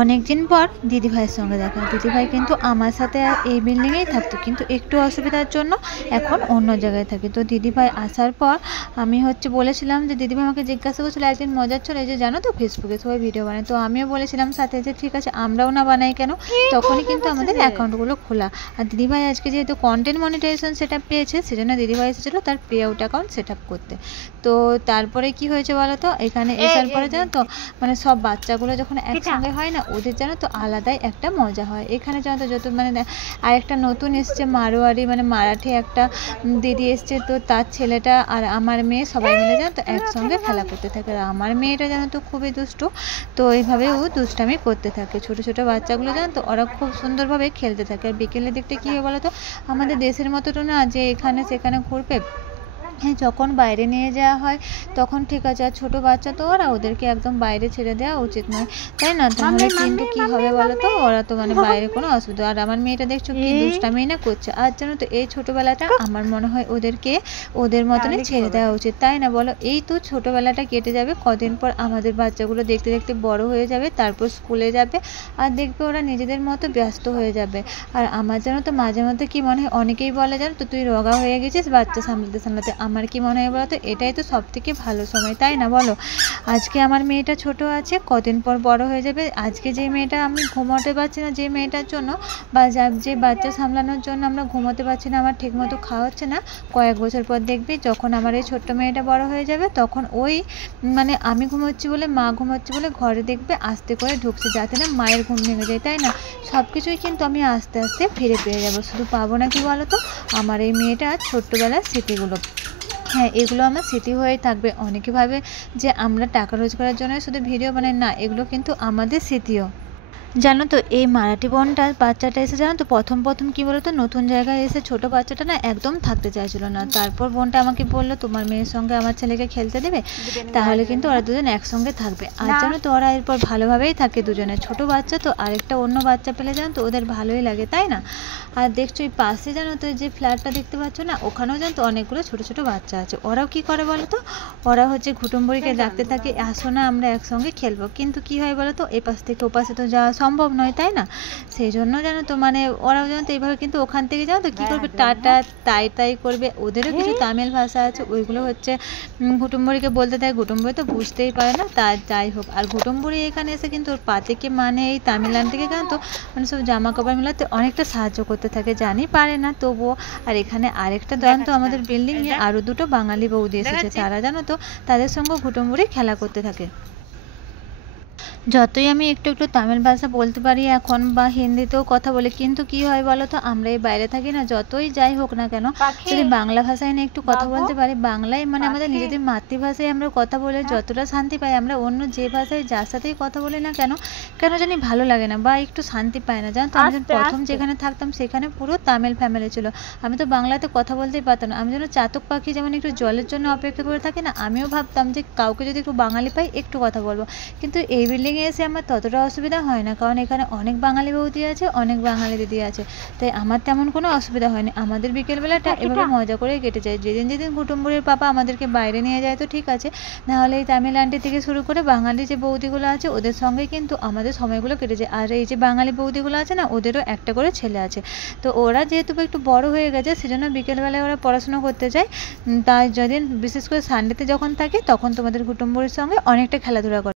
অনেকদিন পর দিদিভাইয়ের সঙ্গে দেখা। দিদিভাই কিন্তু আমার সাথে এই বিল্ডিংয়েই থাকতো, কিন্তু একটু অসুবিধার জন্য এখন অন্য জায়গায় থাকে। তো দিদিভাই আসার পর আমি বলেছিলাম যে দিদিভাই আমাকে জিজ্ঞাসা করছিল একদিন মজার ছিল, এই যে জানো তো ফেসবুকে সবাই ভিডিও বানায়, তো আমিও বলেছিলাম সাথে যে ঠিক আছে আমরাও না বানাই কেন। তখনই কিন্তু আমাদের অ্যাকাউন্টগুলো খোলা। আর দিদিভাই আজকে যেহেতু কন্টেন্ট মনিটাইজেশন সেট আপ পেয়েছে, সেজন্য দিদিভাই এসেছিলো তার pay out account set up করতে। তো তারপরে কি হয়েছে বলো তো, এখানে আসার পরে জানো তো সব বাচ্চাগুলো যখন একসঙ্গে হয় না, ওদের জানো তো আলাদাই একটা মজা হয়। এখানে জানো তো যত আরেকটা নতুন এসছে মারোয়ারি মারাঠি একটা দিদি এসছে, তো তার ছেলেটা আর আমার মেয়ে সবাই মিলে জানো তো একসঙ্গে খেলা করতে থাকে। আর আমার মেয়েটা জানো তো খুবই দুষ্টু, তো এইভাবে ও দুষ্টামি করতে থাকে। ছোট ছোট বাচ্চাগুলো জানো তো ওরা খুব সুন্দরভাবে খেলতে থাকে। আর বিকেলের দিকটা কী হয় বলো তো, আমাদের দেশের মতো তো না যে এখানে সেখানে ঘুরবে। হ্যাঁ, যখন বাইরে নিয়ে যাওয়া হয় তখন ঠিক আছে, আর ছোটো বাচ্চা তো ওদেরকে একদম বাইরে ছেড়ে দেওয়া উচিত নয়, তাই না? তাহলে কিন্তু কী হবে বলো তো, ওরা তো বাইরে কোনো অসুবিধা। আর আমার মেয়েটা দেখছো কি দুষ্টামি না করছে। আর জানো তো এই ছোটোবেলাটা আমার মনে হয় ওদেরকে ওদের মতনই ছেড়ে দেওয়া উচিত, তাই না বলো? এই তো ছোটোবেলাটা কেটে যাবে, কদিন পর আমাদের বাচ্চাগুলো দেখতে দেখতে বড় হয়ে যাবে, তারপর স্কুলে যাবে, আর দেখবে ওরা নিজেদের মতো ব্যস্ত হয়ে যাবে। আর আমার জানো তো মাঝে মধ্যে কী মনে হয়, অনেকেই বলে জানো তো তুই রোগা হয়ে গেছিস বাচ্চা সামলাতে সামলাতে। আমার কি মনে হয় বলো তো, এটাই তো সব থেকে ভালো সময়, তাই না বলো? আজকে আমার মেয়েটা ছোট আছে, কদিন পর বড় হয়ে যাবে। আজকে যে মেয়েটা আমি ঘুমোতে পারছি না, যে মেয়েটার জন্য বা যে বাচ্চা সামলানোর জন্য আমরা ঘুমোতে পারছি না, আমার ঠিকমতো খাওয়া হচ্ছে না, কয়েক বছর পর দেখবি যখন আমার এই ছোট্ট মেয়েটা বড় হয়ে যাবে, তখন ওই আমি ঘুমোচ্ছি বলে মা ঘুমোচ্ছি বলে ঘরে দেখবে আস্তে করে ঢুকছে, যাতে না মায়ের ঘুম ভেঙে যায়, তাই না? সব কিছুই কিন্তু আমি আস্তে আস্তে ফিরে পেয়ে যাবো, শুধু পাবো না কি বলো তো, আমার এই মেয়েটা ছোট্টবেলার স্মৃতিগুলো। হ্যাঁ, এগুলো আমার স্মৃতি হয়ে থাকবে। অনেকে ভাবে যে আমরা টাকা রোজগারের জন্য শুধু ভিডিও বানাই, না, এগুলো কিন্তু আমাদের স্মৃতিও। জানো তো এই মারাঠি বোনটার বাচ্চাটা এসে জানো তো প্রথম কী বলো তো, নতুন জায়গায় এসে ছোটো বাচ্চাটা না একদম থাকতে চাইছিল না। তারপর বোনটা আমাকে বললো তোমার মেয়ের সঙ্গে আমার ছেলেকে খেলতে দেবে, তাহলে কিন্তু ওরা দুজন একসঙ্গে থাকবে। আর জানো তো ওরা এরপর ভালোভাবেই থাকে দুজনে। ছোটো বাচ্চা তো আরেকটা অন্য বাচ্চা পেলে জানো তো ওদের ভালোই লাগে, তাই না? আর দেখছো এই পাশে জানো তো যে ফ্ল্যাটটা দেখতে পাচ্ছ না, ওখানেও জানো তো অনেকগুলো ছোটো ছোটো বাচ্চা আছে। ওরাও কি করে বলো তো, ওরা ঘুটুম্বুড়িকে ডাকতে থাকে, আসো না আমরা একসঙ্গে খেলবো। কিন্তু কি হয় বলো তো, এপাশ থেকে ওপাশে তো যাওয়া সম্ভব নয়, তাই না? সেই জন্য জানো তো ওরাও জানো তো এইভাবে কিন্তু ওখান থেকে জানো তো কী করবে, টাটা তাই তাই করবে। ওদেরও কিছু তামিল ভাষা আছে, ওইগুলো ঘুটুম্বুড়িকে বলতে দেয়। ঘুটুম্বুড়ি তো বুঝতেই পারে না, তা যাই হোক। আর ঘুটুম্বুড়ি এখানে এসে কিন্তু ওর পা থেকে এই তামিলনাড়ু থেকে জানো তো সব জামা কাপড় মেলাতে অনেকটা সাহায্য করতে থাকে, জানি পারে না তবুও। আর এখানে আরেকটা জানো তো আমাদের বিল্ডিংয়ে আরও দুটো বাঙালি বৌদি এসেছে, তারা জানো তো তাদের সঙ্গে ঘুটুম্বুড়ি খেলা করতে থাকে। যতই আমি একটু একটু তামিল ভাষা বলতে পারি এখন বা হিন্দিতেও কথা বলি, কিন্তু কি হয় বলো তো, আমরা এই বাইরে থাকি না, যতই যাই হোক না কেন, যদি বাংলা ভাষায় না একটু কথা বলতে পারি, বাংলায় আমাদের নিজেদের মাতৃভাষায় আমরা কথা বলে যতটা শান্তি পাই, আমরা অন্য যে ভাষায় যার সাথেই কথা বলি না কেন, কেন জানি ভালো লাগে না বা একটু শান্তি পাই না, জানো তো? আমি প্রথম যেখানে থাকতাম সেখানে পুরো তামিল ফ্যামিলি ছিল, আমি তো বাংলাতে কথা বলতেই পারতাম না। আমি যেন চাতক পাখি যেমন একটু জলের জন্য অপেক্ষা করে থাকি না, আমিও ভাবতাম যে কাউকে যদি একটু বাঙালি পাই একটু কথা বলবো। কিন্তু এই বিল্ডিংয়ে এসে আমার ততটা অসুবিধা হয় না, কারণ এখানে অনেক বাঙালি বৌদি আছে, অনেক বাঙালি দিদি আছে, তাই আমার তেমন কোনো অসুবিধা হয়নি। আমাদের বিকেলবেলাটা এভাবে মজা করে কেটে যায়। যেদিন ঘুটুম্বুড়ির পাপা আমাদেরকে বাইরে নিয়ে যায় তো ঠিক আছে, নাহলে এই তামিল আন্টি থেকে শুরু করে বাঙালি যে বৌদিগুলো আছে ওদের সঙ্গে কিন্তু আমাদের সময়গুলো কেটে যায়। আর এই যে বাঙালি বৌদিগুলো আছে না, ওদেরও একটা করে ছেলে আছে, তো ওরা যেহেতু একটু বড় হয়ে গেছে, সেজন্য বিকেলবেলায় ওরা পড়াশোনা করতে যায়। তাই যেদিন বিশেষ করে সানডেতে যখন থাকে, তখন তোমাদের ঘুটুম্বুড়ির সঙ্গে অনেকটা খেলাধুলা করে।